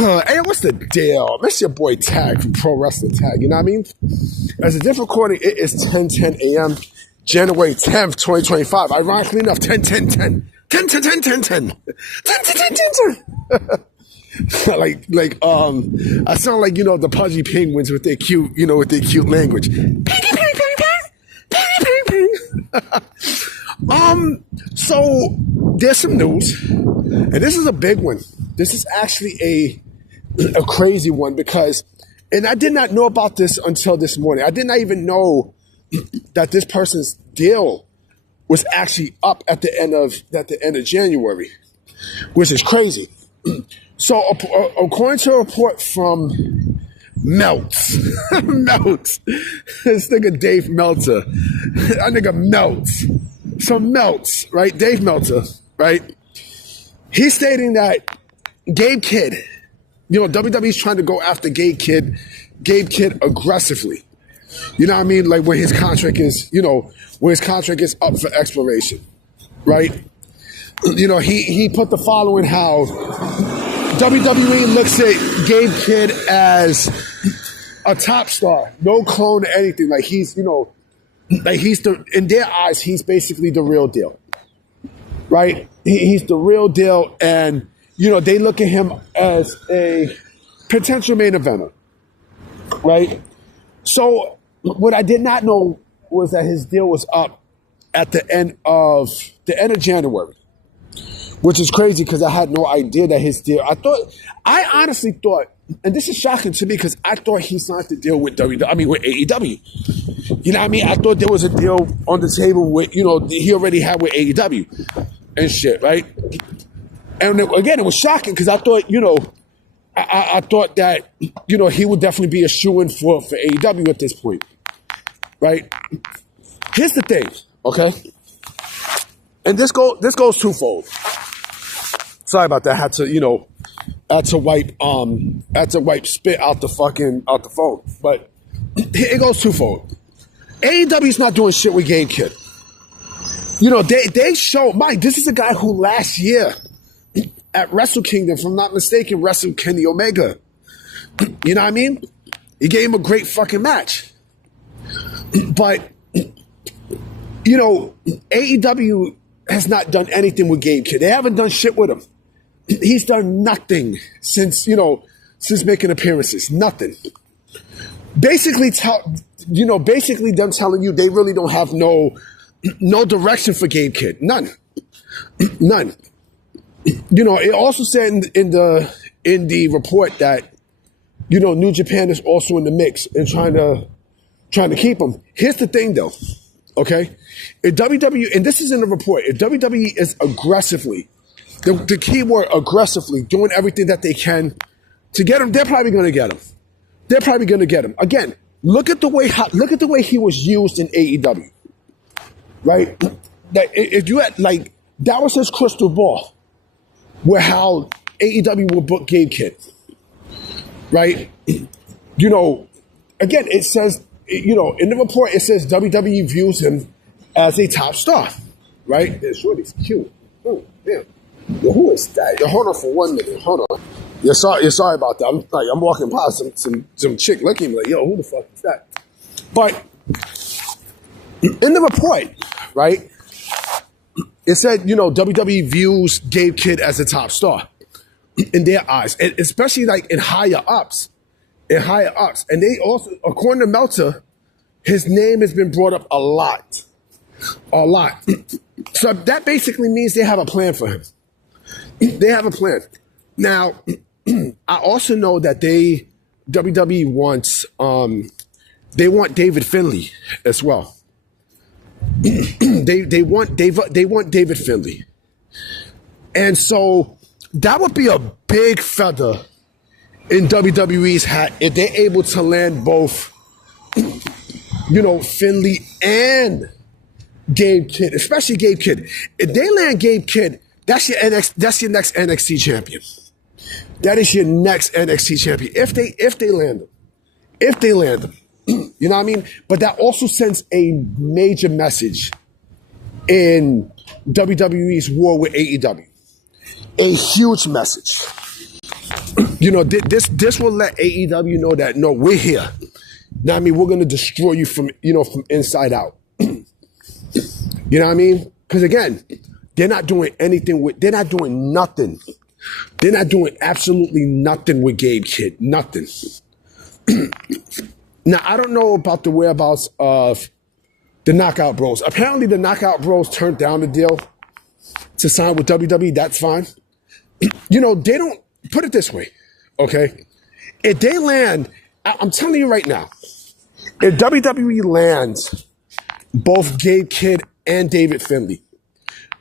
Hey, what's the deal? That's your boy Tag from Pro Wrestling Tag. You know what I mean? As a different recording, it is 10:10 a.m. January 10th, 2025. Ironically enough, 10:10. Like I sound like, the pudgy penguins with their cute, language. So there's some news, and this is a big one. This is actually a crazy one and I did not know about this until this morning. I did not even know that this person's deal was actually up at the end of January, which is crazy. So according to a report from Melts, this nigga Dave Meltzer, that nigga Melts. So Melts, right? Dave Meltzer, right? He's stating that Gabe Kidd, WWE's trying to go after Gabe Kidd aggressively. You know what I mean? Like when his contract is, up for expiration, right? He put the following how WWE looks at Gabe Kidd as a top star, no clone or anything. Like he's in their eyes, he's basically the real deal, right? He's the real deal, and they look at him as a potential main eventer, right? So what I did not know was that his deal was up at the end of January, which is crazy because I had no idea that his deal. I honestly thought, and this is shocking to me because I thought he signed the deal with AEW. You know what I mean? I thought there was a deal on the table with, he already had with AEW and shit, right? And again, it was shocking because I thought, I thought that, he would definitely be a shoo-in for AEW at this point, right? Here's the thing, okay? And this goes twofold. Sorry about that. I had to wipe spit out the phone. But it goes twofold. AEW's not doing shit with Gabe Kidd. They show, Mike, this is a guy who last year at Wrestle Kingdom, if I'm not mistaken, wrestled Kenny Omega. You know what I mean? He gave him a great fucking match. But, AEW has not done anything with Gabe Kidd. They haven't done shit with him. He's done nothing since making appearances. Nothing. Basically them telling you they really don't have no direction for Gabe Kidd. None. It also said in the report that, New Japan is also in the mix and trying to keep him. Here's the thing though, okay? If WWE, and this is in the report, if WWE is aggressively, the key word aggressively, doing everything that they can to get him, they're probably going to get him. Again, look at the way he was used in AEW, right? That if you had that was his crystal ball, where how AEW will book Gabe Kidd, right? Again, it says, in the report, it says WWE views him as a top star, right? This shorty's cute. Oh, damn. Yo, who is that? Yo, hold on for 1 minute. Hold on. You're sorry about that. I'm walking past some chick looking like, yo, who the fuck is that? But in the report, right, it said, WWE views Gabe Kidd as a top star in their eyes, and especially in higher ups. And they also, according to Meltzer, his name has been brought up a lot. So that basically means they have a plan for him. They have a plan. Now, I also know that WWE wants, they want David Finlay as well. they want David Finlay. And so that would be a big feather in WWE's hat if they're able to land both, Finlay and Gabe Kidd, especially Gabe Kidd. If they land Gabe Kidd, that's your next NXT champion. That is your next NXT champion. If they land him. You know what I mean? But that also sends a major message in WWE's war with AEW. A huge message. This will let AEW know that no, we're here. Now, I mean, we're gonna destroy you from from inside out. You know what I mean? Because again, they're not doing anything with. They're not doing nothing. They're not doing absolutely nothing with Gabe Kidd. Nothing. Now, I don't know about the whereabouts of the Knockout Bros. Apparently, the Knockout Bros turned down the deal to sign with WWE. That's fine. They don't put it this way, okay? If they land, I'm telling you right now, if WWE lands both Gabe Kidd and David Finlay,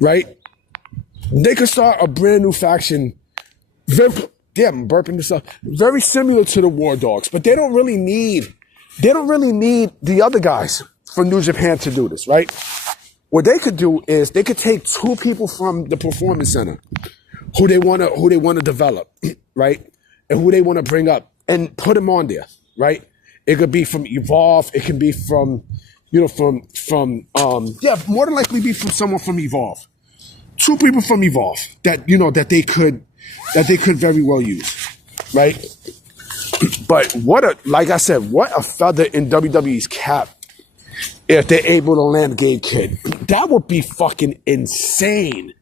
right? They could start a brand new faction. I'm burping this up. Very similar to the War Dogs, but they don't really need the other guys from New Japan to do this, right? What they could do is they could take two people from the Performance Center who they want to develop, right? And who they want to bring up and put them on there, right? It could be from Evolve. It can be from, more than likely be from someone from Evolve. Two people from Evolve that they could very well use, right? But like I said, what a feather in WWE's cap if they're able to land Gabe Kidd. That would be fucking insane.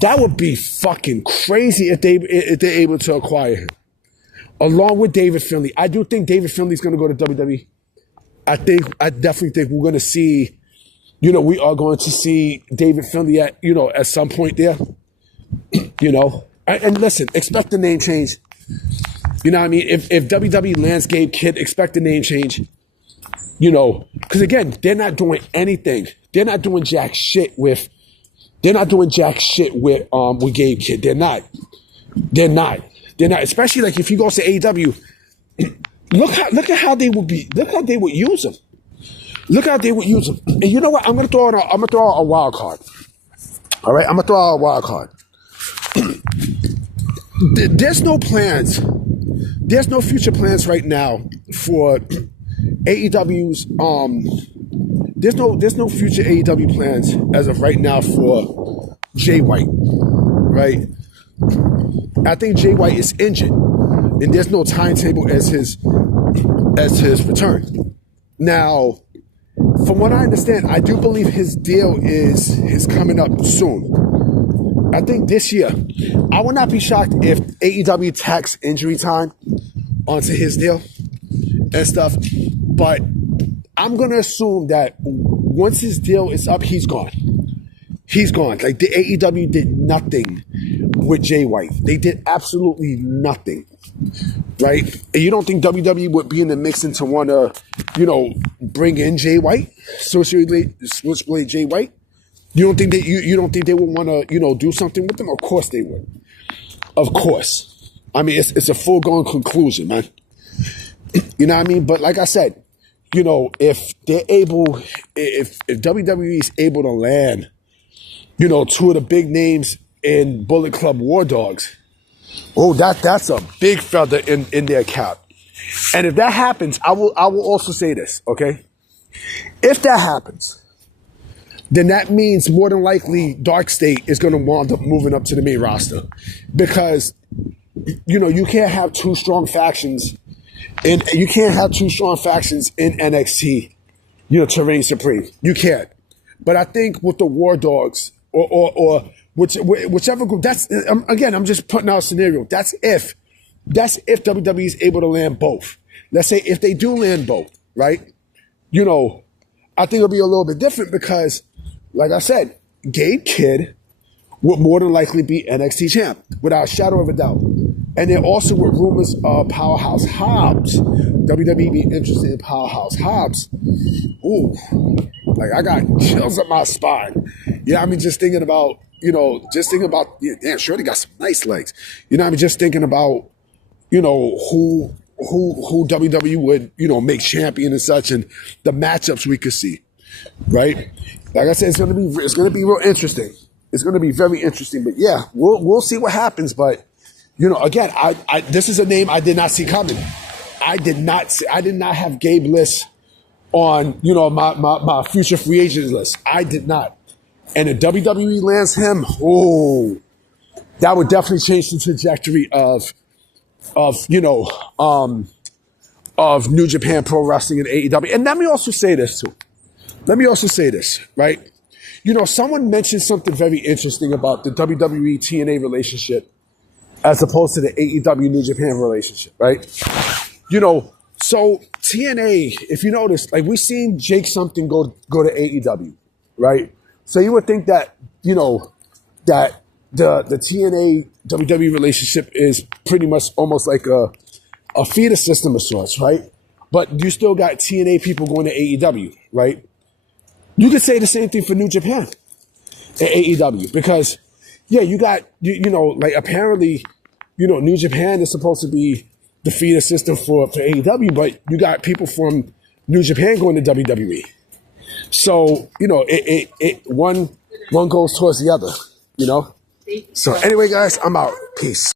That would be fucking crazy if they're able to acquire him, along with David Finlay. I do think David Finlay's going to go to WWE. I definitely think we're going to see. We are going to see David Finlay at some point there. And listen, expect the name change. You know what I mean? If WWE lands Gabe Kidd, expect the name change. Because again, they're not doing anything. They're not doing jack shit with Gabe Kidd. They're not. Especially like if you go to AEW, look at how they would use him. Look how they would use him. And you know what? I'm gonna throw out a wild card. All right, I'm gonna throw out a wild card. There's no plans. There's no future plans right now for AEW's. There's no future AEW plans as of right now for Jay White. Right. I think Jay White is injured, and there's no timetable as his return. Now, from what I understand, I do believe his deal is coming up soon. I think this year. I would not be shocked if AEW tacks injury time onto his deal and stuff. But I'm going to assume that once his deal is up, he's gone. He's gone. Like the AEW did nothing with Jay White. They did absolutely nothing. Right? And you don't think WWE would be in the mix and to want to, bring in Jay White? Switchblade Jay White? You don't think they would want to, do something with them? Of course they would. Of course. I mean, it's a foregone conclusion, man. You know what I mean? But like I said, if WWE is able to land, two of the big names in Bullet Club War Dogs, that's a big feather in their cap. And if that happens, I will also say this, okay? If that happens, then that means more than likely Dark State is going to wind up moving up to the main roster. Because, you can't have two strong factions in NXT, to reign supreme. You can't. But I think with the War Dogs or whichever group, that's, again, I'm just putting out a scenario. That's if WWE is able to land both. Let's say if they do land both, right? I think it'll be a little bit different because, like I said, Gabe Kidd would more than likely be NXT champ, without a shadow of a doubt. And then also with rumors of Powerhouse Hobbs, WWE being interested in Powerhouse Hobbs. Ooh, like I got chills up my spine. Yeah, I mean, just thinking about, damn, sure, they got some nice legs. Just thinking about, who WWE would, make champion and such, and the matchups we could see, right? Like I said, it's gonna be real interesting. It's gonna be very interesting. But yeah, we'll see what happens. But again, I this is a name I did not see coming. I did not have Gabe list on my future free agent list. I did not. And if WWE lands him, that would definitely change the trajectory of you know of New Japan Pro Wrestling and AEW. And let me also say this too. Let me also say this, right? You know, someone mentioned something very interesting about the WWE TNA relationship as opposed to the AEW New Japan relationship, right? You know, so TNA, if you notice, like we seen Jake something go to AEW, right? So you would think that, you know, that the TNA WWE relationship is pretty much almost like a feeder system of sorts, right? But you still got TNA people going to AEW, right? You could say the same thing for New Japan and AEW because, yeah, you got, you know, like apparently, you know, New Japan is supposed to be the feeder system for AEW, but you got people from New Japan going to WWE. So, you know, one goes towards the other, you know? So anyway, guys, I'm out. Peace.